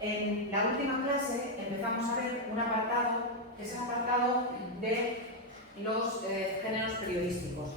En la última clase empezamos a ver un apartado, que es el apartado de los géneros periodísticos.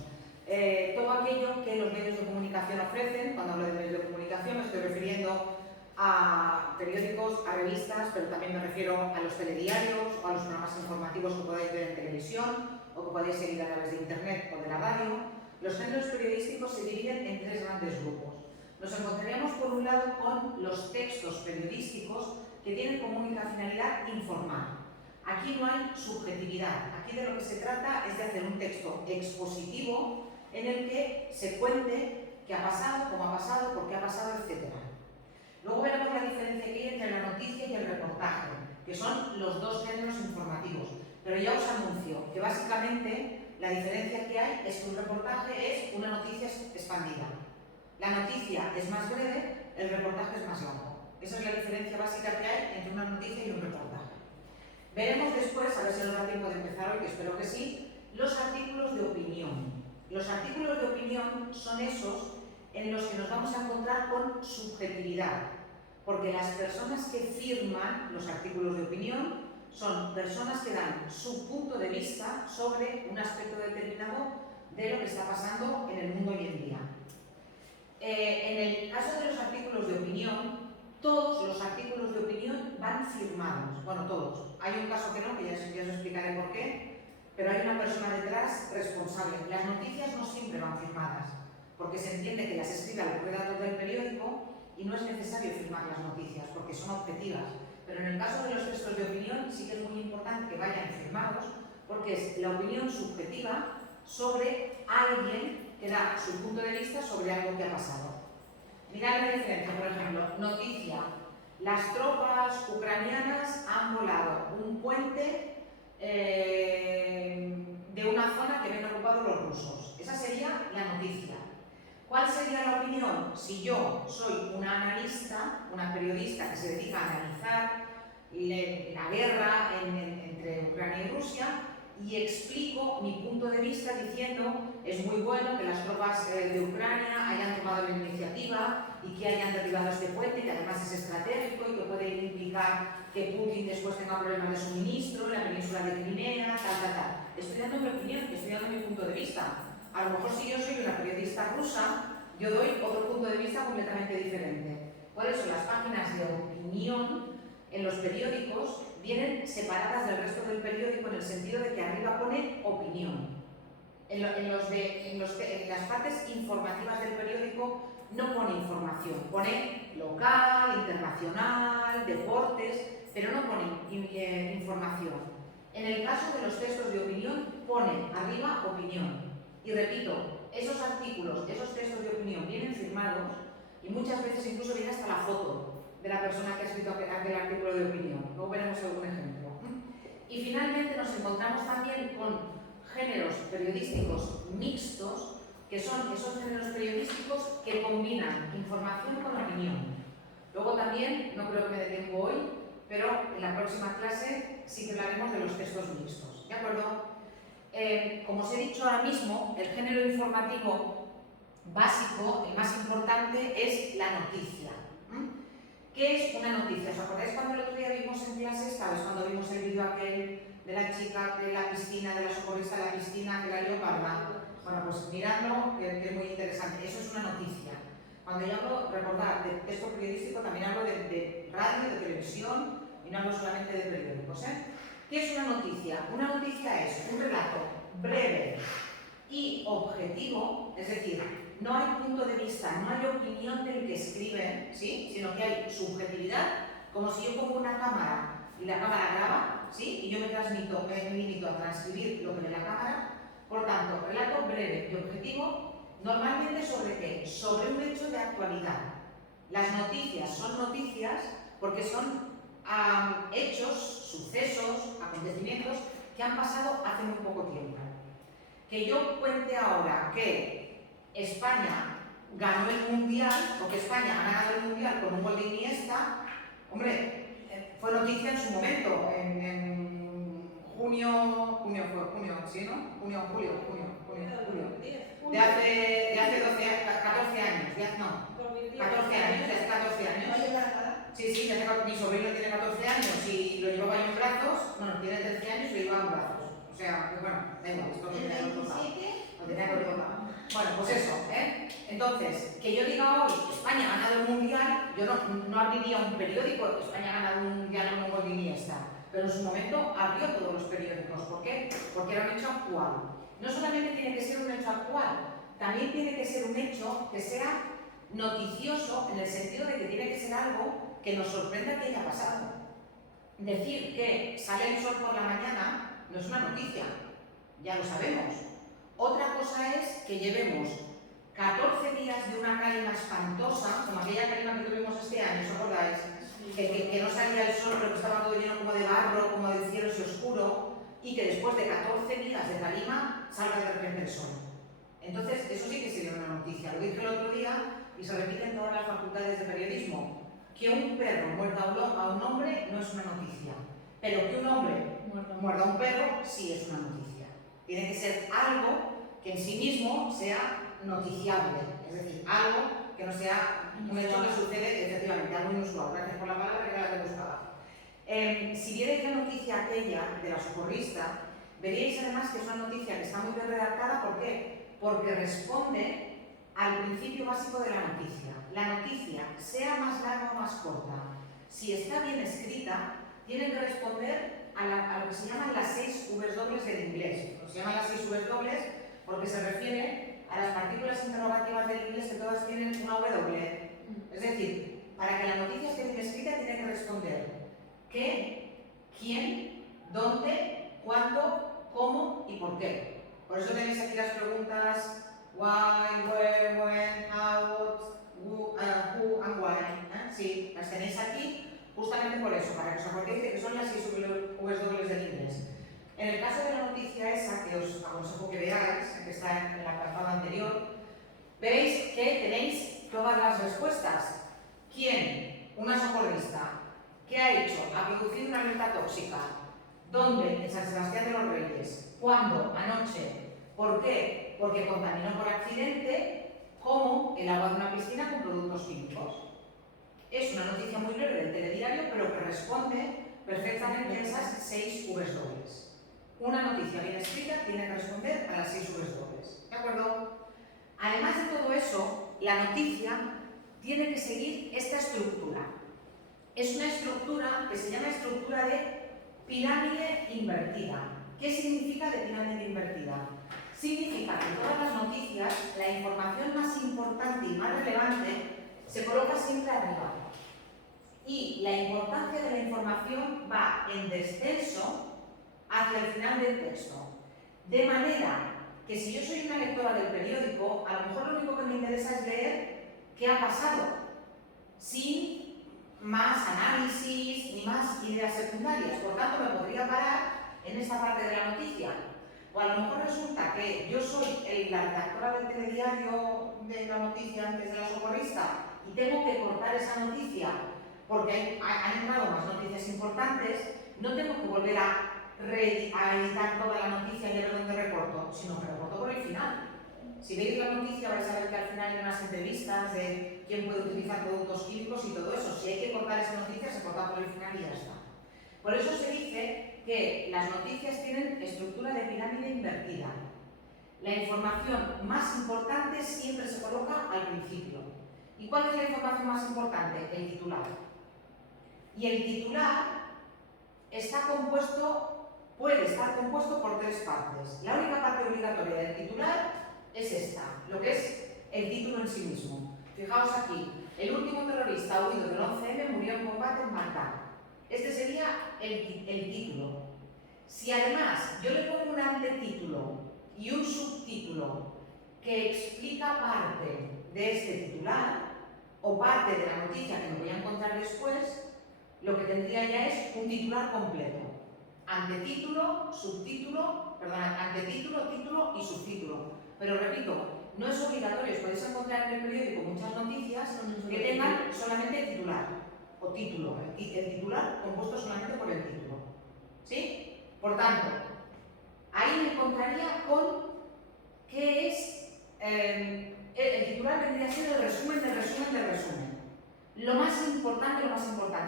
Todo aquello que los medios de comunicación ofrecen. Cuando hablo de medios de comunicación me estoy refiriendo a periódicos, a revistas, pero también me refiero a los telediarios o a los programas informativos que podéis ver en televisión o que podéis seguir a través de internet o de la radio. Los géneros periodísticos se dividen en tres grandes grupos. Nos encontraríamos por un lado con los textos periodísticos que tienen como única finalidad informar. Aquí no hay subjetividad, aquí de lo que se trata es de hacer un texto expositivo en el que se cuente qué ha pasado, cómo ha pasado, por qué ha pasado, etc. Luego veremos la diferencia que hay entre la noticia y el reportaje, que son los dos géneros informativos. Pero ya os anuncio que básicamente la diferencia que hay es que un reportaje es una noticia expandida. La noticia es más breve, el reportaje es más largo. Esa es la diferencia básica que hay entre una noticia y un reportaje. Veremos después, a ver si nos da tiempo de empezar hoy, que espero que sí, los artículos de opinión. Los artículos de opinión son esos en los que nos vamos a encontrar con subjetividad, porque las personas que firman los artículos de opinión son personas que dan su punto de vista sobre un aspecto determinado de lo que está pasando en el mundo hoy en día. En el caso de los artículos de opinión, todos los artículos de opinión van firmados. Bueno, todos. Hay un caso que no, que ya os explicaré por qué, pero hay una persona detrás responsable. Las noticias no siempre van firmadas, porque se entiende que las escribe el redactor del periódico y no es necesario firmar las noticias, porque son objetivas. Pero en el caso de los textos de opinión sí que es muy importante que vayan firmados, porque es la opinión subjetiva sobre alguien que da su punto de vista sobre algo que ha pasado. Mirad la diferencia, por ejemplo, noticia: las tropas ucranianas han volado un puente de una zona que habían ocupado los rusos. Esa sería la noticia. ¿Cuál sería la opinión? Si yo soy una analista, una periodista que se dedica a analizar la guerra entre Ucrania y Rusia, y explico mi punto de vista diciendo es muy bueno que las tropas de Ucrania hayan tomado la iniciativa y que hayan derribado este puente, que además es estratégico y que puede implicar que Putin después tenga problemas de suministro en la península de Crimea, tal. Estoy dando mi opinión, estoy dando mi punto de vista. A lo mejor si yo soy una periodista rusa, yo doy otro punto de vista completamente diferente. Por eso las páginas de opinión en los periódicos vienen separadas del resto del periódico en el sentido de que arriba pone opinión. En las partes informativas del periódico no pone información, pone local, internacional, deportes, pero no pone información. En el caso de los textos de opinión pone arriba opinión. Y repito, esos artículos, esos textos de opinión vienen firmados y muchas veces incluso viene hasta la foto de la persona que ha escrito aquel artículo de opinión. Luego veremos algún ejemplo. Y finalmente nos encontramos también con géneros periodísticos mixtos, que son esos géneros periodísticos que combinan información con opinión. Luego también, no creo que me dé tiempo hoy, pero en la próxima clase sí que hablaremos de los textos mixtos. ¿De acuerdo? Como os he dicho ahora mismo, el género informativo básico, el más importante, es la noticia. ¿Qué es una noticia? ¿Os acordáis cuando el otro día vimos en clase esta vez, cuando vimos el vídeo aquel de la chica de la piscina, de la socorrista de la piscina, que la leoparda? Bueno, pues miradlo, que es muy interesante. Eso es una noticia. Cuando yo hablo, recordad, de texto periodístico, también hablo de radio, de televisión, y no hablo solamente de periódicos, ¿eh? ¿Qué es una noticia? Una noticia es un relato breve y objetivo, es decir, no hay punto de vista, no hay opinión del que escribe, ¿sí? Sino que hay subjetividad, como si yo pongo una cámara y la cámara graba, ¿sí? Y yo me limito a transcribir lo que ve la cámara. Por tanto, relato breve y objetivo, normalmente ¿sobre qué? Sobre un hecho de actualidad. Las noticias son noticias porque son hechos, sucesos, acontecimientos que han pasado hace muy poco tiempo. Que yo cuente ahora que España ganó el Mundial, o que España ha ganado el Mundial con un gol de Iniesta, hombre, fue noticia en su momento, en junio, ¿sí, no? Julio. De hace 14 años, 14 años. Sí, mi sobrino bueno, tiene 13 años y le iba en brazos. O sea, que bueno, da igual, esto no tenía que lo tenía que tocar. Bueno, pues eso, ¿eh? Entonces, que yo diga hoy, España ha ganado el Mundial, yo no abriría un periódico, España ha ganado un Mundial en un gol de Iniesta, pero en su momento abrió todos los periódicos. ¿Por qué? Porque era un hecho actual. No solamente tiene que ser un hecho actual, también tiene que ser un hecho que sea noticioso en el sentido de que tiene que ser algo que nos sorprenda que haya pasado. Decir que sale el sol por la mañana no es una noticia, ya lo sabemos. Otra cosa es que llevemos 14 días de una calima espantosa, como aquella calima que tuvimos este año, ¿os acordáis? Que no salía el sol, pero que estaba todo lleno como de barro, como del cielo así oscuro, y que después de 14 días de calima salga de repente el sol. Entonces, eso sí que sería una noticia. Lo dije el otro día y se repite en todas las facultades de periodismo. Que un perro muerda a un hombre no es una noticia, pero que un hombre muerda a un perro sí es una noticia. Tiene que ser algo que en sí mismo sea noticiable, es decir, algo que no sea un hecho que sucede efectivamente, algo inusual. Gracias por la palabra, que era la que buscaba. Si vierais la noticia aquella de la socorrista, veríais además que es una noticia que está muy bien redactada. ¿Por qué? Porque responde al principio básico de la noticia. La noticia, sea más larga o más corta, si está bien escrita, tiene que responder a lo que se llaman las 6 W del inglés. Se llaman las 6 W porque se refiere a las partículas interrogativas del inglés que todas tienen una W. Es decir, para que la noticia esté bien escrita tiene que responder qué, quién, dónde, cuándo, cómo y por qué. Por eso tenéis aquí las preguntas why, where, when, how, who and why. Sí, las tenéis aquí justamente por eso, para que os acordéis de que son las 6 W del inglés. En el caso de la noticia esa, que os aconsejo que veáis, que está en el apartado anterior, veis que tenéis todas las respuestas. ¿Quién? Una socorrista. ¿Qué ha hecho? Ha producido una alerta tóxica. ¿Dónde? En San Sebastián de los Reyes. ¿Cuándo? Anoche. ¿Por qué? Porque contaminó por accidente como el agua de una piscina con productos químicos. Es una noticia muy breve del telediario, pero que responde perfectamente a esas 6 W. Una noticia bien escrita tiene que responder a las 6 W. ¿De acuerdo? Además de todo eso, la noticia tiene que seguir esta estructura. Es una estructura que se llama estructura de pirámide invertida. ¿Qué significa de pirámide invertida? Significa que en todas las noticias la información más importante y más relevante se coloca siempre arriba. Y la importancia de la información va en descenso hacia el final del texto. De manera que si yo soy una lectora del periódico, a lo mejor lo único que me interesa es leer qué ha pasado, sin más análisis ni más ideas secundarias. Por tanto, me podría parar en esta parte de la noticia. O a lo mejor resulta que yo soy la redactora del telediario de la noticia antes de la socorrista y tengo que cortar esa noticia porque han entrado más noticias importantes, no tengo que volver a editar toda la noticia y a ver dónde recorto, sino que recorto por el final. Si veis la noticia vais a ver que al final hay unas entrevistas de quién puede utilizar productos químicos y todo eso. Si hay que cortar esa noticia, se corta por el final y ya está. Por eso se dice que las noticias tienen estructura de pirámide invertida. La información más importante siempre se coloca al principio. ¿Y cuál es la información más importante? El titular. Y el titular puede estar compuesto por 3 partes. La única parte obligatoria del titular es esta, lo que es el título en sí mismo. Fijaos aquí, el último terrorista huido del 11M murió en combate en Bagdad. Este sería el título. Si además yo le pongo un antetítulo y un subtítulo que explica parte de este titular o parte de la noticia que me voy a encontrar después, lo que tendría ya es un titular completo. Antetítulo, antetítulo, título y subtítulo. Pero repito, no es obligatorio, os podéis encontrar en el periódico muchas noticias que tengan solamente titular o título, el titular compuesto solamente por el título. ¿Sí? Por tanto, ahí me encontraría con qué es el titular vendría siendo el resumen del resumen del resumen. Lo más importante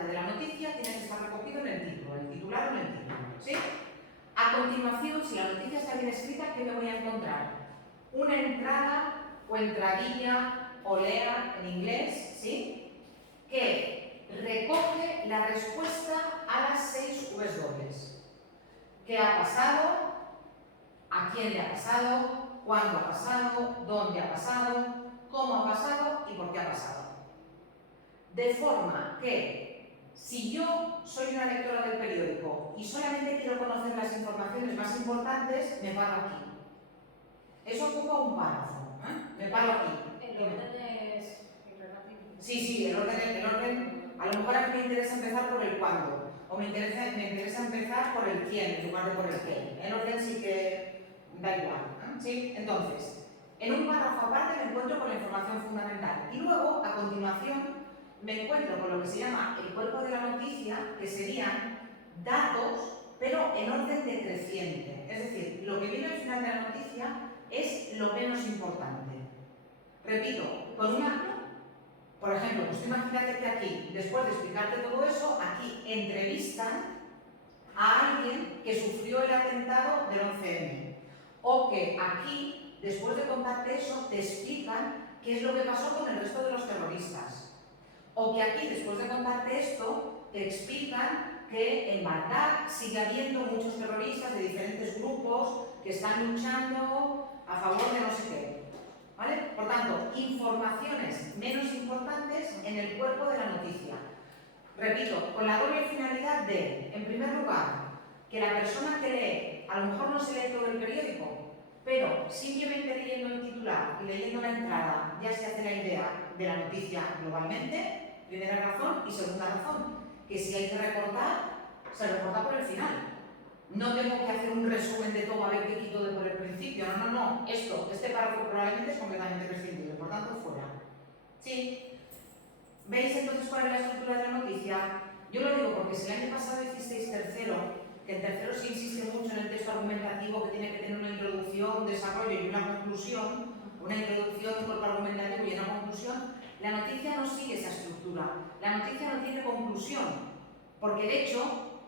de la noticia tiene que estar recogido en el título, el titular o en el título. ¿sí? A continuación, si la noticia está bien escrita, ¿qué me voy a encontrar? Una entrada o entradilla o lea en inglés, ¿sí? Que recoge la respuesta a las 6 Ws. ¿Qué ha pasado? ¿A quién le ha pasado? ¿Cuándo ha pasado? ¿Dónde ha pasado? ¿Cómo ha pasado? ¿Y por qué ha pasado? De forma que, si yo soy una lectora del periódico y solamente quiero conocer las informaciones más importantes, me paro aquí. Eso ocupa un párrafo. Me paro aquí. El orden es relativo. Sí, el orden. A lo mejor a mí me interesa empezar por el cuándo, o me interesa empezar por el quién en lugar de por el qué. El orden sí que da igual. ¿Sí? Entonces, en un párrafo aparte me encuentro con la información fundamental y luego, a continuación, me encuentro con lo que se llama el cuerpo de la noticia, que serían datos, pero en orden decreciente. Es decir, lo que viene al final de la noticia es lo menos importante. Repito, por ejemplo, pues imagínate que aquí, después de explicarte todo eso, aquí entrevistan a alguien que sufrió el atentado del 11M. O que aquí, después de contarte eso, te explican qué es lo que pasó con el resto de los terroristas. O que aquí, después de contarte esto, te explican que en Bagdad sigue habiendo muchos terroristas de diferentes grupos que están luchando a favor de no sé qué. ¿Vale? Por tanto, informaciones menos importantes en el cuerpo de la noticia. Repito, con la doble finalidad de, en primer lugar, que la persona que lee, a lo mejor no se lee todo el periódico, pero simplemente leyendo el titular y leyendo la entrada ya se hace la idea de la noticia globalmente. Primera razón. Y segunda razón, que si hay que recortar, se recorta por el final. No tengo que hacer un resumen de todo a ver qué quito de por el principio. No. Este párrafo probablemente es completamente prescindible, por tanto, fuera. ¿Sí? ¿Veis entonces cuál es la estructura de la noticia? Yo lo digo porque si el año pasado hicisteis tercero, que en tercero se insiste mucho en el texto argumentativo que tiene que tener una introducción, un desarrollo y una conclusión, una introducción, un cuerpo argumentativo y una conclusión, la noticia no sigue esa estructura. La noticia no tiene conclusión, porque de hecho,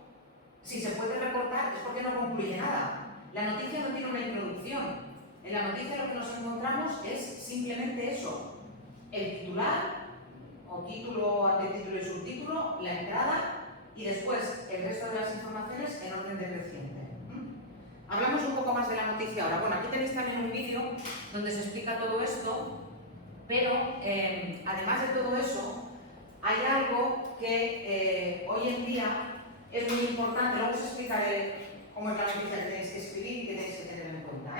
si se puede recortar es porque no concluye nada. La noticia no tiene una introducción. En la noticia lo que nos encontramos es simplemente eso. El titular, o título, antetítulo y subtítulo, la entrada y después el resto de las informaciones en orden decreciente. Hablamos un poco más de la noticia ahora. Bueno, aquí tenéis también un vídeo donde se explica todo esto, pero además de todo eso, hay algo que hoy en día es muy importante. Luego os explicaré cómo es la noticia que tenéis que escribir y que tenéis que tener en cuenta.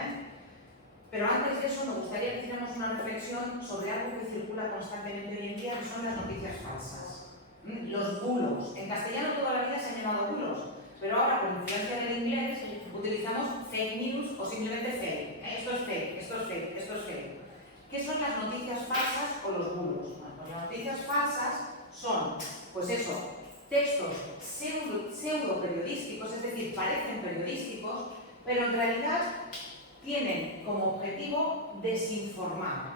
Pero antes de eso, me gustaría que hiciéramos una reflexión sobre algo que circula constantemente hoy en día, que son las noticias falsas. Los bulos. En castellano toda la vida se han llamado bulos, pero ahora, con influencia del inglés, utilizamos fake news o simplemente fake. Esto es fake, esto es fake, esto es fake. ¿Qué son las noticias falsas o los bulos? Bueno, pues las noticias falsas son, pues eso, textos pseudo periodísticos, es decir, parecen periodísticos, pero en realidad tienen como objetivo desinformar.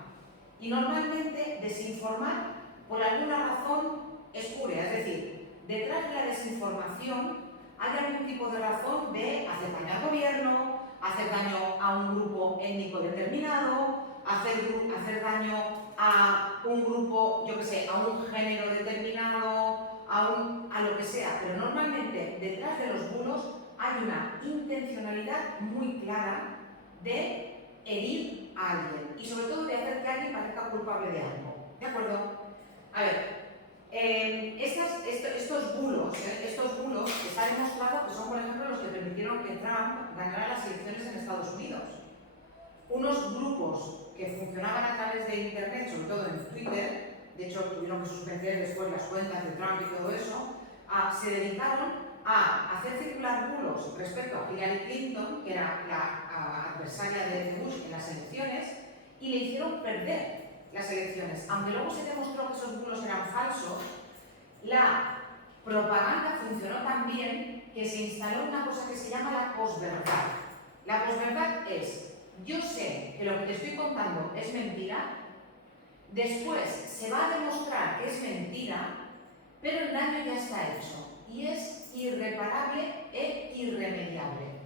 Y normalmente desinformar por alguna razón espúrea, es decir, detrás de la desinformación hay algún tipo de razón de hacer daño al gobierno, hacer daño a un grupo étnico determinado, hacer daño a un grupo, yo que sé, a un género determinado, a lo que sea. Pero normalmente detrás de los bulos hay una intencionalidad muy clara de herir a alguien y sobre todo de hacer que alguien parezca culpable de algo. ¿De acuerdo? A ver, estos bulos está demostrado que son, por ejemplo, los que permitieron que Trump ganara las elecciones en Estados Unidos. Unos grupos que funcionaban a través de Internet, sobre todo en Twitter, de hecho tuvieron que suspender después las cuentas de Trump y todo eso, se dedicaron a hacer circular bulos respecto a Hillary Clinton, que era la adversaria de Bush en las elecciones, y le hicieron perder las elecciones. Aunque luego se demostró que esos bulos eran falsos, la propaganda funcionó tan bien que se instaló una cosa que se llama la posverdad. La posverdad es, yo sé que lo que te estoy contando es mentira, después se va a demostrar que es mentira, pero el daño daño ya está hecho y es irreparable e irremediable.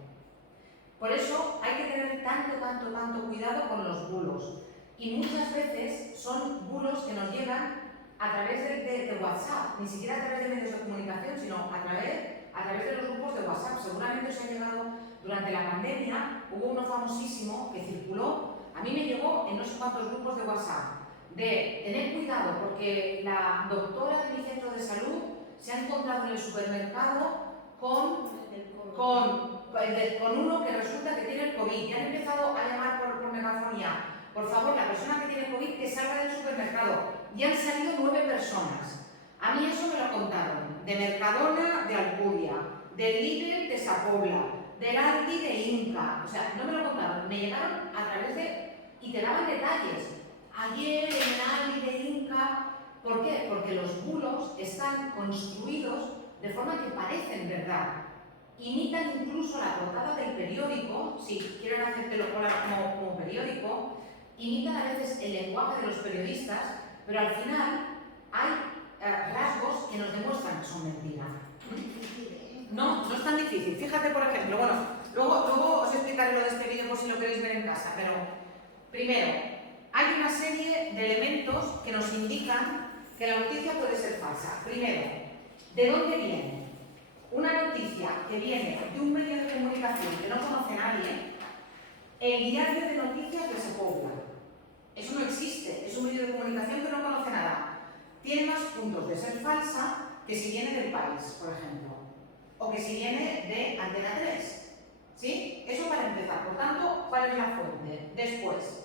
Por eso hay que tener tanto cuidado con los bulos. Y muchas veces son bulos que nos llegan a través de WhatsApp, ni siquiera a través de medios de comunicación, sino a través de los grupos de WhatsApp. Seguramente os ha llegado durante la pandemia, hubo uno famosísimo que circuló, a mí me llegó en no sé cuántos grupos de WhatsApp, de tener cuidado porque la doctora de mi centro de salud se ha encontrado en el supermercado con uno que resulta que tiene el COVID y han empezado a llamar por megafonía. Por favor, la persona que tiene COVID que salga del supermercado. Y han salido 9 personas. A mí eso me lo contaron. De Mercadona de Alcudia, del Lidl de Sapobla, del Aldi de Inca. O sea, no me lo contaron. Me llegaron a través de... y te daban detalles. Ayer en el Aldi de Inca... ¿Por qué? Porque los bulos están construidos de forma que parecen verdad. Imitan incluso la portada del periódico, si quieren hacértelo como periódico, imitan a veces el lenguaje de los periodistas, pero al final hay rasgos que nos demuestran que son mentiras. No es tan difícil. Fíjate, por ejemplo, bueno, luego os explicaré lo de este vídeo por si lo queréis ver en casa, pero primero, hay una serie de elementos que nos indican que la noticia puede ser falsa. Primero, ¿de dónde viene? Una noticia que viene de un medio de comunicación que no conoce nadie, el diario de noticias de Segovia. Eso no existe, es un medio de comunicación que no conoce nada. Tiene más puntos de ser falsa que si viene del País, por ejemplo, o que si viene de Antena 3. ¿Sí? Eso para empezar. Por tanto, ¿cuál es la fuente? Después,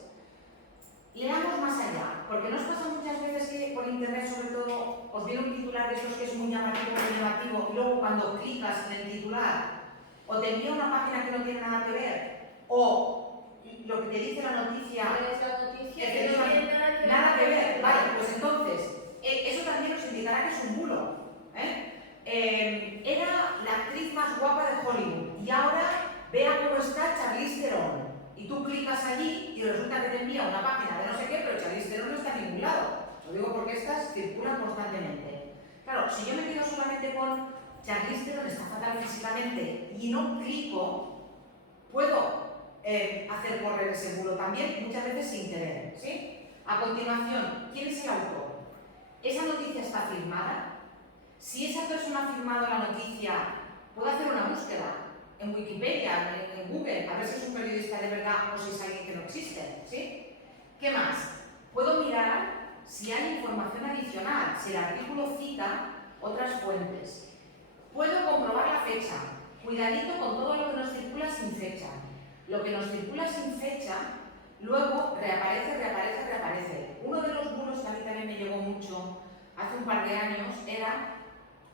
leamos más allá, porque nos pasa muchas veces que por internet, sobre todo, os viene un titular de esos que es muy llamativo, y luego cuando clicas en el titular, o te envía una página que no tiene nada que ver, o lo que te dice la noticia, que no tiene nada que ver. Vale, pues entonces, eso también nos indicará que es un bulo. Era la actriz más guapa de Hollywood, y ahora vea cómo está Charlize Theron. Y tú clicas allí y resulta que te envía una página de no sé qué, pero Charlize Theron no está en ningún lado. Lo digo porque estas circulan constantemente. Claro, si yo me quedo solamente con Charlize Theron está fatal físicamente y no clico, puedo hacer correr ese bulo también, muchas veces sin querer. ¿Sí? A continuación, ¿quién es el autor? ¿Esa noticia está firmada? Si esa persona ha firmado la noticia, puedo hacer una búsqueda en Wikipedia, en Google, a ver si es un periodista de verdad o si es alguien que no existe, ¿sí? ¿Qué más? Puedo mirar si hay información adicional, si el artículo cita otras fuentes. Puedo comprobar la fecha. Cuidadito con todo lo que nos circula sin fecha. Lo que nos circula sin fecha, luego reaparece. Uno de los bulos que a mí también me llegó mucho hace un par de años era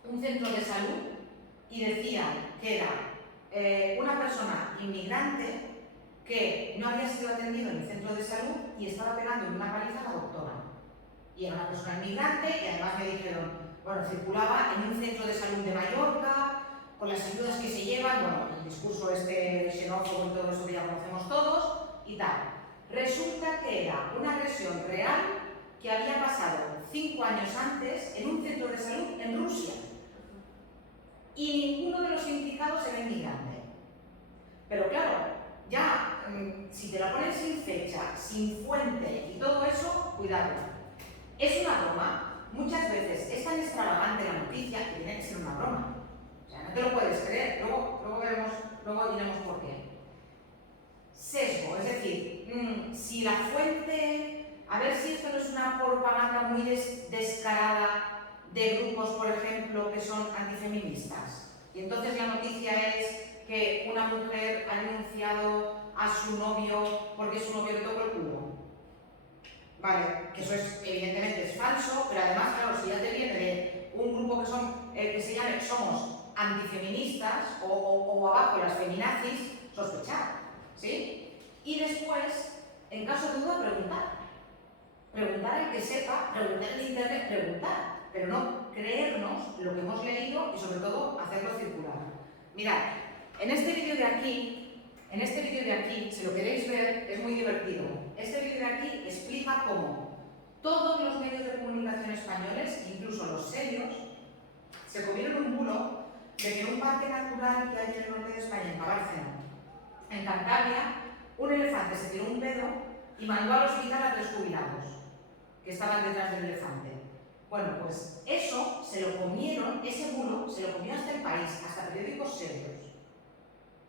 un centro de salud y decía que era una persona inmigrante que no había sido atendido en el centro de salud y estaba pegando una paliza a la doctora. Y era una persona inmigrante y además me dijeron, bueno, circulaba en un centro de salud de Mallorca, con las ayudas que se llevan, bueno, el discurso xenófobo y todo eso que ya conocemos todos y tal. Resulta que era una agresión real que había pasado 5 años antes en un centro de salud en Rusia. Y ninguno de los implicados era inmigrante. Pero claro, ya si te la ponen sin fecha, sin fuente y todo eso, cuidado. Es una broma. Muchas veces es tan extravagante la noticia que tiene que ser una broma. O sea, no te lo puedes creer. Luego diremos por qué. Sesgo, es decir, si la fuente, a ver si esto no es una propaganda muy descarada de grupos, por ejemplo, que son antifeministas. Y entonces la noticia es que una mujer ha denunciado a su novio porque su novio le tocó el culo. Vale, que eso es, evidentemente es falso, pero además, claro, si ya te viene de un grupo que se llame Somos Antifeministas o abajo las feminazis, sospechar, ¿sí? Y después, en caso de duda, preguntar al que sepa, preguntar en internet, preguntar, pero no creernos lo que hemos leído y sobre todo hacerlo circular. Mirad, en este vídeo de aquí, si lo queréis ver, es muy divertido. Este vídeo de aquí explica cómo todos los medios de comunicación españoles, incluso los serios, de que en un parque natural que hay en el norte de España, en Bárcena, en Cantabria, un elefante se tiró un pedo y mandó al hospital a 3 jubilados que estaban detrás del elefante. Bueno, pues eso se lo comieron, ese bulo se lo comió hasta el país, hasta periódicos serios.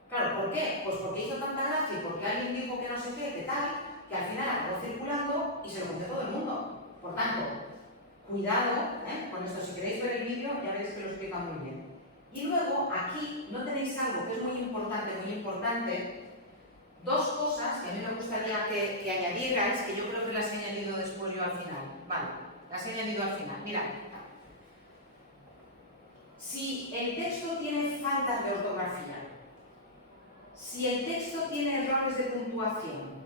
Claro, ¿por qué? Pues porque hizo tanta gracia y porque alguien dijo que no sé qué, que tal, que al final acabó circulando y se lo comió todo el mundo. Por tanto, cuidado con esto. Si queréis ver el vídeo ya veréis que lo explica muy bien. Y luego aquí no tenéis algo que es muy importante. 2 cosas que a mí me gustaría que añadierais, que yo creo que las he añadido después yo al final. Vale, las he añadido al final. Mirad. Si el texto tiene faltas de ortografía, si el texto tiene errores de puntuación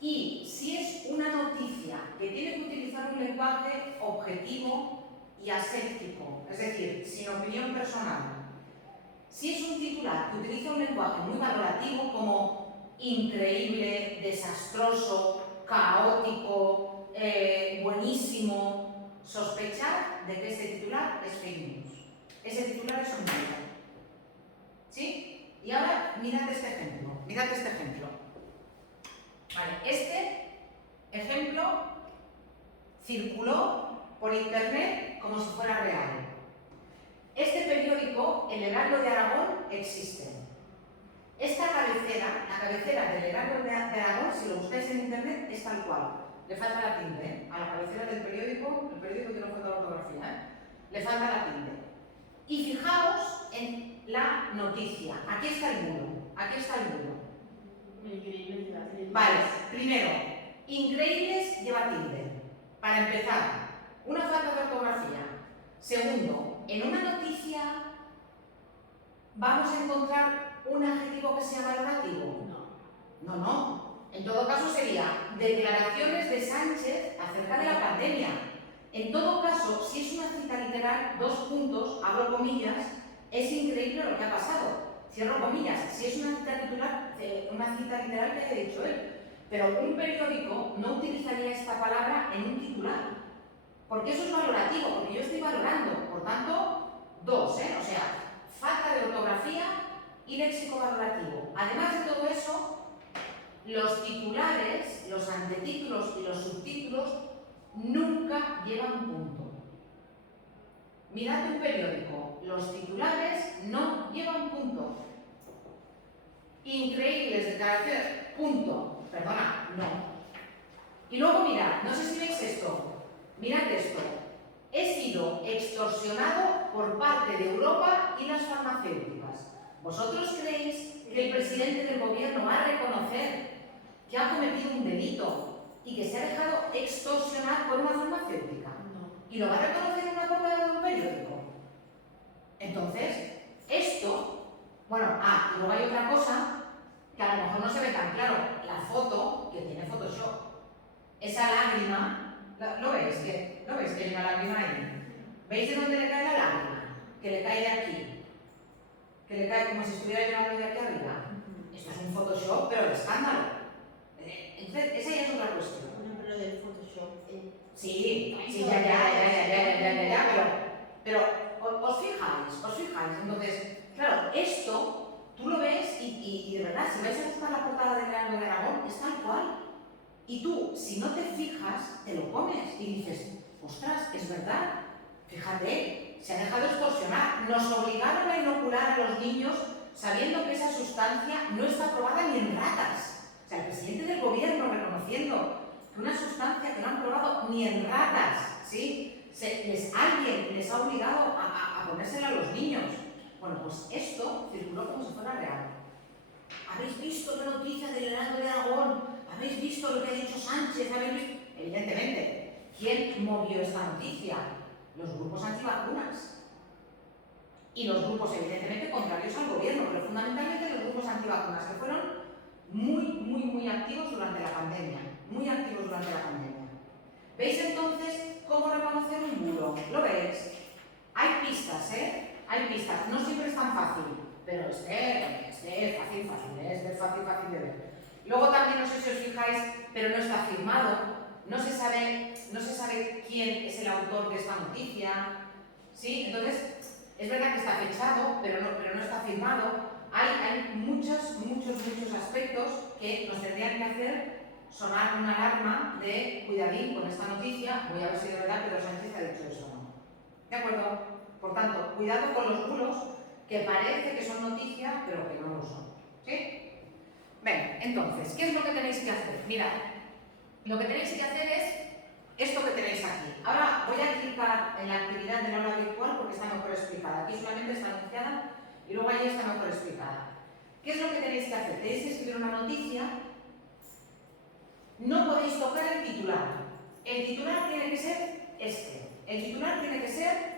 y si es una noticia que tiene que utilizar un lenguaje objetivo y aséptico, es decir, sin opinión personal, si es un titular que utiliza un lenguaje muy valorativo como increíble, desastroso, caótico, buenísimo, sospechar de que ese titular es fake news. Ese titular es un bulo. ¿Sí? Y ahora mirad este ejemplo. Vale, este ejemplo circuló por internet como si fuera real. Este periódico, El Heraldo de Aragón, existe. Esta cabecera, la cabecera del Heraldo de Aragón, si lo buscáis en internet, es tal cual. Le falta la tilde, a la cabecera del periódico, el periódico tiene falta la ortografía, le falta la tilde. Y fijaos en la noticia. Aquí está el bulo. Vale, primero, increíbles lleva tilde. Para empezar, una falta de ortografía. Segundo, en una noticia vamos a encontrar un adjetivo que sea valorativo. No. En todo caso sería declaraciones de Sánchez acerca de la pandemia. En todo caso, si es una cita literal, 2 puntos, abro comillas, es increíble lo que ha pasado. Cierro comillas. Si es una cita literal que haya dicho él. Pero un periódico no utilizaría esta palabra en un titular. Porque eso es valorativo, porque yo estoy valorando. Por tanto, 2, o sea, falta de ortografía y léxico valorativo. Además de todo eso, los titulares, los antetítulos y los subtítulos nunca llevan punto. Mirad un periódico, los titulares no llevan punto. Increíbles declaraciones, punto. Perdona, no. Y luego mirad, no sé si veis esto. Mirad esto. He sido extorsionado por parte de Europa y las farmacéuticas. ¿Vosotros creéis que el presidente del gobierno va a reconocer que ha cometido un delito y que se ha dejado extorsionar por una farmacéutica? No. ¿Y lo va a reconocer en una portada de un periódico? Entonces, esto, bueno, y luego hay otra cosa que a lo mejor no se ve tan claro, la foto que tiene Photoshop. Esa lágrima, ¿lo veis? ¿Lo veis que hay una lágrima ahí? ¿Veis de dónde le cae la lágrima? Que le cae de aquí. Que le cae como si estuviera llorando de aquí arriba. Esto es un Photoshop, pero de escándalo. Entonces, esa ya es otra cuestión. Pero del Photoshop. Sí, ya, pero os fijáis. Entonces, claro, esto tú lo ves y de verdad, si vais a buscar la portada del Heraldo de Aragón, es tal cual. Y tú, si no te fijas, te lo comes y dices, ostras, es verdad, fíjate, se ha dejado extorsionar. Nos obligaron a inocular a los niños sabiendo que esa sustancia no está aprobada ni en ratas. O sea, el presidente del gobierno reconociendo que una sustancia que no han probado ni en ratas, ¿sí? Alguien les ha obligado a ponérsela a los niños. Bueno, pues esto circuló como si fuera real. ¿Habéis visto la noticia del Heraldo de Aragón? ¿Habéis visto lo que ha dicho Sánchez? ¿Habéis visto? Evidentemente, ¿quién movió esta noticia? Los grupos antivacunas. Y los grupos, evidentemente, contrarios al gobierno, pero fundamentalmente los grupos antivacunas, que fueron muy activos durante la pandemia. ¿Veis entonces cómo reconocer un bulo? ¿Lo veis? Hay pistas, Hay pistas. No siempre es tan fácil, pero es fácil de ver. Luego también, no sé si os fijáis, pero no está firmado. No se sabe quién es el autor de esta noticia. ¿Sí? Entonces, es verdad que está fechado, pero no está firmado. Hay muchos aspectos que nos tendrían que hacer sonar una alarma de cuidadín con esta noticia. Voy a ver si de verdad Pedro Sánchez ha dicho eso o no. ¿De acuerdo? Por tanto, cuidado con los bulos que parece que son noticia, pero que no lo son. ¿Sí? Bien, entonces, ¿qué es lo que tenéis que hacer? Mirad, lo que tenéis que hacer es esto que tenéis aquí. Ahora voy a clicar en la actividad del aula virtual porque está mejor explicada. Aquí solamente está anunciada y luego allí está mejor explicada. ¿Qué es lo que tenéis que hacer? Tenéis que escribir una noticia. No podéis tocar el titular. El titular tiene que ser este. El titular tiene que ser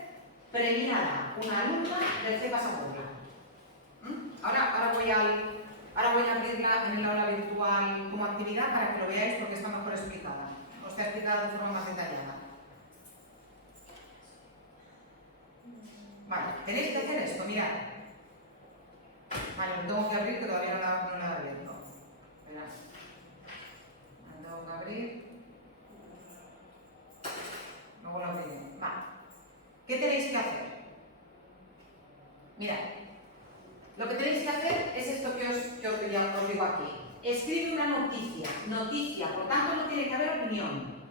premiada una alumna del CEPAS Apobla. Ahora voy a abrirla en el aula virtual como actividad para que lo veáis porque está mejor explicada. Os está explicada de forma más detallada. Vale, tenéis que hacer esto, mirad. Vale, lo tengo que abrir que todavía no la he abierto. Esperad. Lo tengo que abrir. Luego lo abriré. Vale. ¿Qué tenéis que hacer? Mirad. Lo que tenéis que hacer es esto que os digo aquí. Escribe una noticia, por tanto no tiene que haber opinión.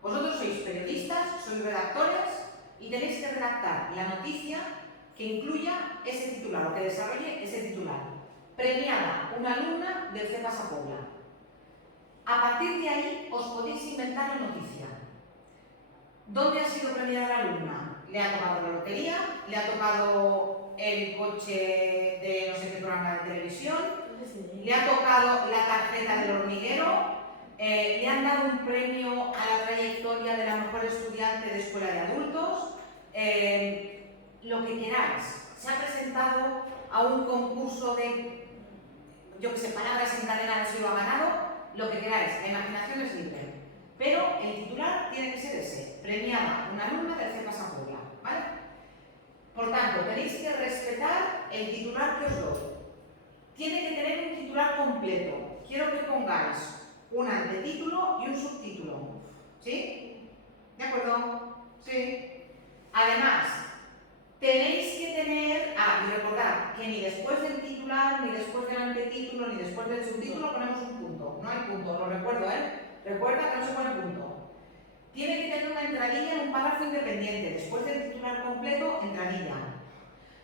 Vosotros sois periodistas, sois redactores y tenéis que redactar la noticia que incluya ese titular o que desarrolle ese titular. Premiada una alumna del CEPAS Apobla. A partir de ahí os podéis inventar la noticia. ¿Dónde ha sido premiada la alumna? ¿Le ha tocado la lotería? ¿Le ha tocado el coche de no sé qué programa de televisión? ¿Le ha tocado la tarjeta del hormiguero? ¿Le han dado un premio a la trayectoria de la mejor estudiante de escuela de adultos? Lo que queráis. Se ha presentado a un concurso de, yo que sé, palabras encadenadas y lo ha ganado. Lo que queráis. La imaginación es libre. Pero el titular tiene que ser ese. Premiada una alumna del CEPAS Apobla. ¿Vale? Por tanto, tenéis que respetar el titular que os doy. Tiene que tener un titular completo. Quiero que pongáis un antetítulo y un subtítulo. ¿Sí? ¿De acuerdo? Sí. Además, tenéis que tener... y recordad que ni después del titular, ni después del antetítulo, ni después del subtítulo ponemos un punto. No hay punto, lo recuerdo, ¿eh? Recuerda que no se pone punto. Tiene que tener una entradilla en un párrafo independiente. Después del titular completo, entradilla.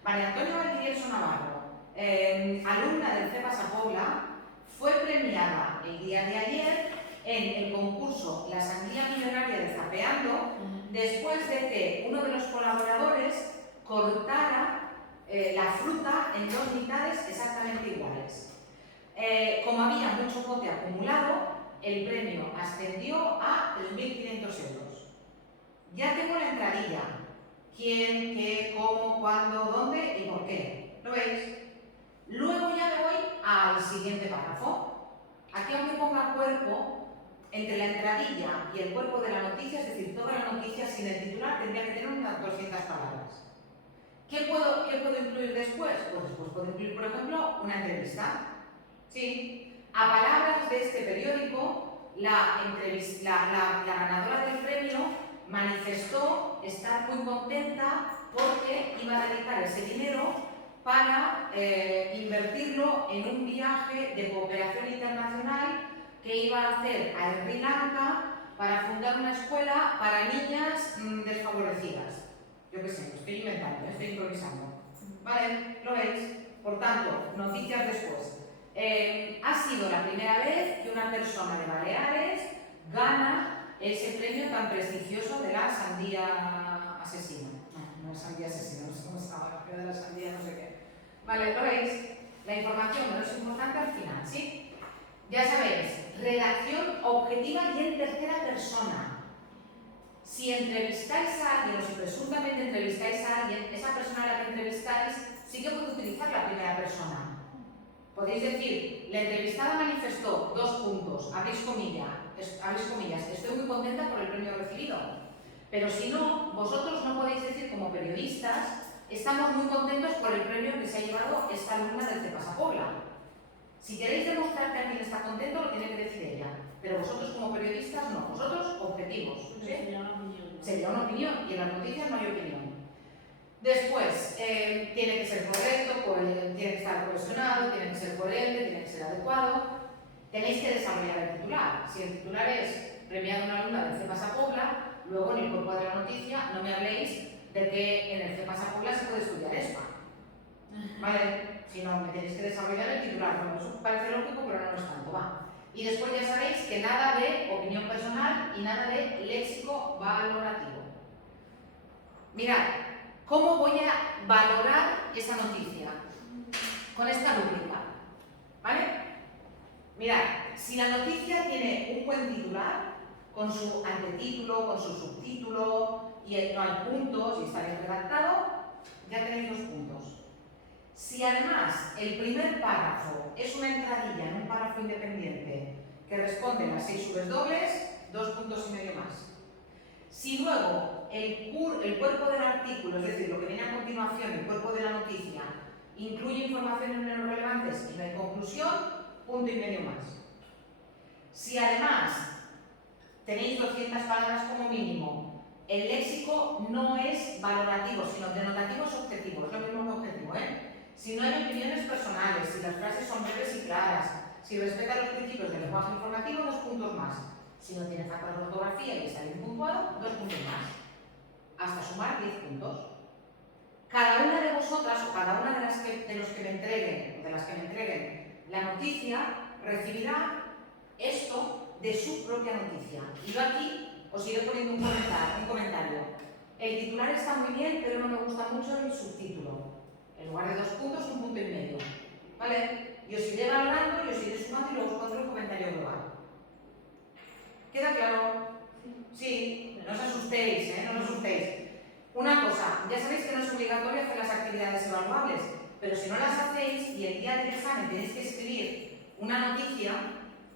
María Antonia Valdivieso Navarro, alumna del CEPAS Apobla, fue premiada el día de ayer en el concurso La Sandía Millonaria de Zapeando, después de que uno de los colaboradores cortara la fruta en dos mitades exactamente iguales. Como había mucho bote acumulado, el premio ascendió a 3.500 euros. Ya tengo la entradilla. ¿Quién, qué, cómo, cuándo, dónde y por qué? ¿Lo veis? Luego ya me voy al siguiente párrafo. Aquí, aunque ponga cuerpo, entre la entradilla y el cuerpo de la noticia, es decir, toda la noticia sin el titular, tendría que tener unas 200 palabras. ¿Qué puedo incluir después? Pues después puedo incluir, por ejemplo, una entrevista. Sí. A palabras de este periódico, la ganadora del premio manifestó estar muy contenta porque iba a dedicar ese dinero para invertirlo en un viaje de cooperación internacional que iba a hacer a Sri Lanka para fundar una escuela para niñas desfavorecidas. Yo qué sé, lo estoy inventando, estoy improvisando. ¿Vale? ¿Lo veis? Por tanto, noticias después. Ha sido la primera vez que una persona de Baleares gana ese premio tan prestigioso de la sandía asesina. No es sandía asesina, no sé cómo se llama, pero de la sandía no sé qué. Vale, ¿lo veis? La información menos importante al final, ¿sí? Ya sabéis, redacción objetiva y en tercera persona. Si entrevistáis a alguien o si presuntamente entrevistáis a alguien, esa persona a la que entrevistáis sí que puede utilizar la primera persona. Podéis decir, la entrevistada manifestó, dos puntos, abrís comillas, estoy muy contenta por el premio recibido. Pero si no, vosotros no podéis decir como periodistas, estamos muy contentos por el premio que se ha llevado esta alumna del CEPAS Apobla. Si queréis demostrar que alguien está contento, lo tiene que decir ella. Pero vosotros como periodistas no, vosotros objetivos. ¿Sí? Sería una opinión y en las noticias no hay opinión. Después, tiene que ser correcto, tiene que estar cohesionado, tiene que ser coherente, tiene que ser adecuado. Tenéis que desarrollar el titular. Si el titular es premiado una alumna del CEPAS a Pobla, luego en el cuerpo de la noticia no me habléis de que en el CEPAS a Pobla se puede estudiar ESPA. ¿Vale? Si no, me tenéis que desarrollar el titular. Bueno, eso parece lógico, pero no es tanto, va. Y después ya sabéis que nada de opinión personal y nada de léxico valorativo. Mirad, ¿cómo voy a valorar esa noticia? Con esta rúbrica, ¿vale? Mirad, si la noticia tiene un buen titular, con su antetítulo, con su subtítulo, y no hay puntos y está bien redactado, ya tenéis 2 puntos. Si además el primer párrafo es una entradilla en un párrafo independiente que responde a las 6 subes dobles, 2 puntos y medio más. Si luego el cuerpo del artículo, es decir, lo que viene a continuación, el cuerpo de la noticia, incluye informaciones menos relevantes y no hay conclusión, punto y medio más. Si además tenéis 200 palabras como mínimo, el léxico no es valorativo, sino denotativo es objetivo, es lo mismo que objetivo, ¿eh? Si no hay opiniones personales, si las frases son breves y claras, si respeta los principios del lenguaje informativo, 2 puntos más. Si no tiene falta de ortografía y está bien puntuado, 2 puntos más. Hasta sumar 10 puntos. Cada una de vosotras o cada una de los que me entreguen la noticia recibirá esto de su propia noticia. Y yo aquí os iré poniendo un comentario. El titular está muy bien, pero no me gusta mucho el subtítulo. En lugar de 2 puntos, 1 punto y medio. ¿Vale? Y os iré valorando y os iré sumando y luego os pondré un comentario global. ¿Queda claro? Sí, no os asustéis, ¿eh? No os asustéis. Una cosa, ya sabéis que no es obligatorio hacer las actividades evaluables, pero si no las hacéis y el día del examen tenéis que escribir una noticia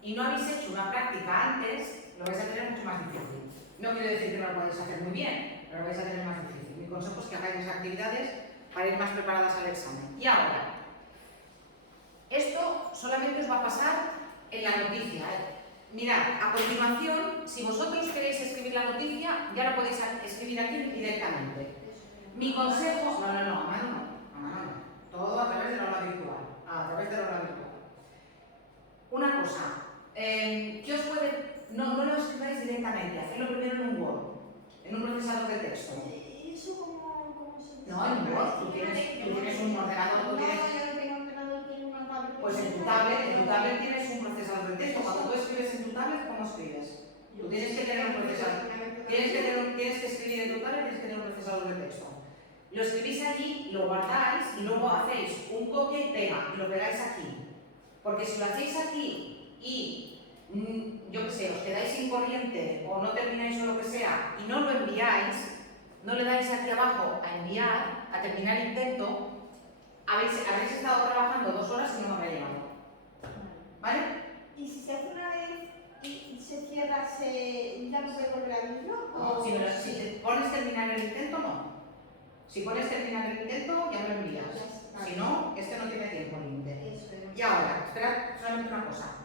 y no habéis hecho una práctica antes, lo vais a tener mucho más difícil. No quiero decir que no lo podáis hacer muy bien, pero lo vais a tener más difícil. Mi consejo es que hagáis las actividades para ir más preparadas al examen. Y ahora, esto solamente os va a pasar en la noticia, ¿eh? Mirad, a continuación, si vosotros queréis escribir la noticia, ya la podéis escribir aquí directamente. Mi consejo... No, a mano no. Todo a través del aula virtual. Una cosa, ¿qué os puede...? No lo escribáis directamente, hacedlo primero en un Word, en un procesador de texto. ¿Eso cómo se...? No, en un Word, tú tienes un ordenador, tú tienes... Pues en tu tablet tienes un procesador de texto. Cuando tú escribes en tu tablet, ¿cómo escribes? Tú tienes que tener un procesador. Tienes que escribir en tu tablet, tienes que tener un procesador de texto. Lo escribís allí, lo guardáis y luego hacéis un copia y pega y lo pegáis aquí. Porque si lo hacéis aquí y, yo qué sé, os quedáis sin corriente o no termináis o lo que sea y no lo enviáis, no le dais aquí abajo a enviar, a terminar intento, habréis estado trabajando 2 horas y no me habría llegado. ¿Vale? ¿Y si se hace una vez y se cierra, ya no puede volver a abrirlo? No, si te pones terminar el intento, no. Si pones terminar el intento, ya me lo envías. Si no, este no tiene tiempo límite. Y ahora, esperad solamente una cosa.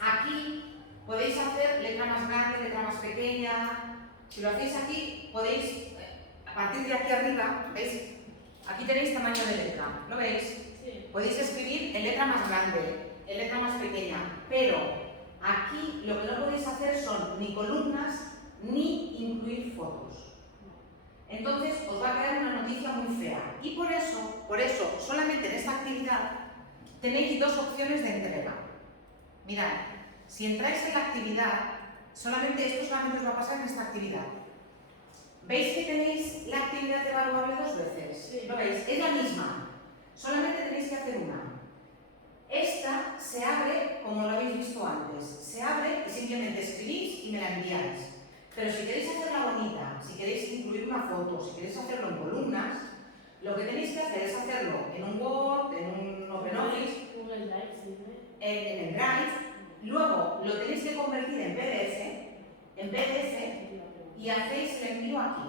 Aquí podéis hacer letra más grande, letra más pequeña. Si lo hacéis aquí, podéis, a partir de aquí arriba, ¿veis? Aquí tenéis tamaño de letra, ¿lo veis? Sí. Podéis escribir en letra más grande, en letra más pequeña, pero aquí lo que no podéis hacer son ni columnas ni incluir fotos. Entonces os va a quedar una noticia muy fea. Y por eso, solamente en esta actividad tenéis 2 opciones de entrega. Mirad, si entráis en la actividad, esto solamente os va a pasar en esta actividad. ¿Veis que tenéis la actividad evaluable 2 veces? Sí. ¿Lo veis? Es la misma, solamente tenéis que hacer una. Esta se abre como lo habéis visto antes. Se abre y simplemente escribís y me la enviáis. Pero si queréis hacerla bonita, si queréis incluir una foto, si queréis hacerlo en columnas, lo que tenéis que hacer es hacerlo en un Word, en un OpenOffice, en el Drive, luego lo tenéis que convertir en PDF y hacéis el envío aquí.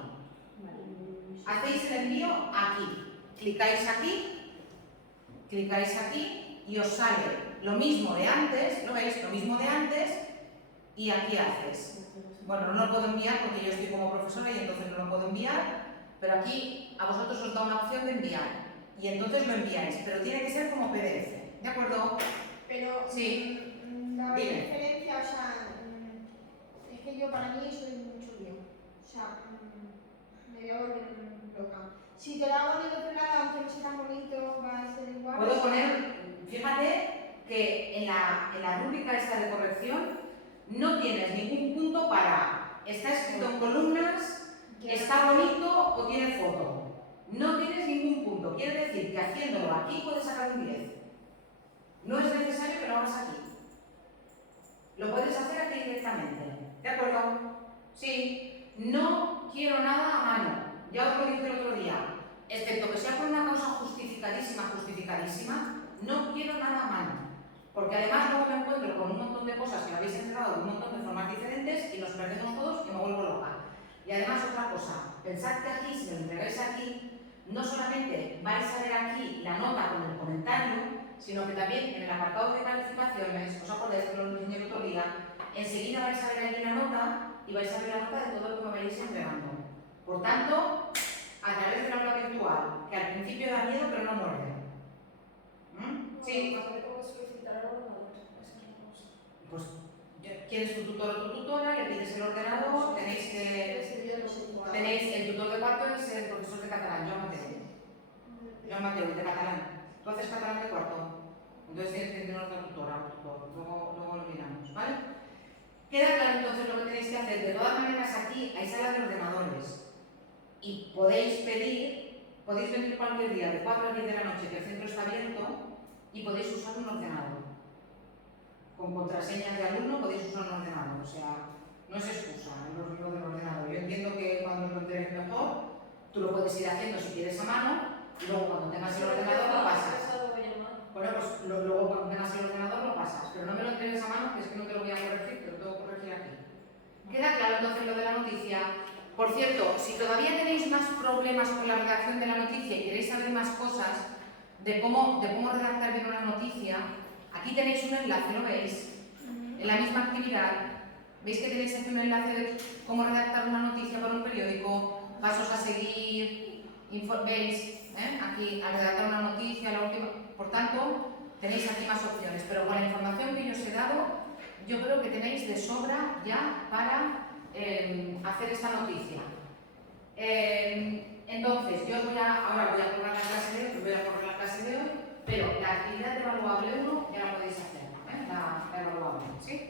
Hacéis el envío aquí. Clicáis aquí y os sale lo mismo de antes, ¿lo veis? Lo mismo de antes y aquí haces. Bueno, no lo puedo enviar porque yo estoy como profesora y entonces no lo puedo enviar, pero aquí a vosotros os da una opción de enviar y entonces lo enviáis, pero tiene que ser como PDF, ¿de acuerdo? Pero Sí. la Dime. diferencia, o sea, es que yo para mí soy mucho lío. O sea, me voy a volver loca. Si te lo hago en el otro lado, aunque no sea tan bonito, va a ser igual. Puedo poner, fíjate que en la rúbrica esta de corrección no tienes ningún punto para, está escrito en columnas, está bonito o tiene foto. No tienes ningún punto, quiere decir que haciéndolo aquí puedes sacar un 10. No es necesario que lo hagas aquí. Lo puedes hacer aquí directamente, ¿de acuerdo? Sí, no quiero nada a mano, ya os lo dije el otro día, excepto que sea por una causa justificadísima, no quiero nada a mano, porque además luego me encuentro con un montón de cosas que me habéis entregado de un montón de formas diferentes y nos perdemos todos y me vuelvo loca. Y además otra cosa, pensad que aquí, si me lo entregáis aquí, no solamente vais a ver aquí la nota con el comentario, sino que también en el apartado de calificaciones, os acordáis que lo enseñé el otro día, enseguida vais a ver aquí la nota y vais a ver la nota de todo lo que me vais entregando. Por tanto, a través del aula virtual, que al principio da miedo pero no muerde. Sí. Pues quieres tu tutor o tu tutora, le pides el ordenador, tenéis el tutor de cuarto es el profesor de catalán, Joan Mateu, de catalán. Tú haces catalán de cuarto, entonces tienes que tener otra tutora o tutor, luego lo miramos, ¿vale? Queda claro entonces lo que tenéis que hacer. De todas maneras aquí hay sala de ordenadores y podéis venir cualquier día de 4 a 10 de la noche que el centro está abierto y podéis usar un ordenador. Con contraseñas de alumno podéis usar un ordenador, o sea, no es excusa el uso del ordenador. Yo entiendo que cuando lo entregues mejor, tú lo puedes ir haciendo si quieres a mano y luego cuando tengas el ordenador lo pasas. Bueno, pues luego cuando tengas el ordenador lo pasas, pero no me lo entregues a mano, que es que no te lo voy a corregir, te lo tengo que corregir aquí. ¿Queda claro entonces lo de la noticia? Por cierto, si todavía tenéis más problemas con la redacción de la noticia y queréis saber más cosas de cómo redactar bien una noticia, aquí tenéis un enlace, ¿lo veis? En la misma actividad, ¿veis que tenéis aquí un enlace de cómo redactar una noticia para un periódico, pasos a seguir, ¿veis? Aquí, al redactar una noticia, la última. Por tanto, tenéis aquí más opciones, pero con la información que yo os he dado, yo creo que tenéis de sobra ya para hacer esta noticia. Entonces, yo ahora voy a correr la clase de hoy, pero la actividad de evaluable 1 ya la podéis hacer, la evaluable, ¿sí?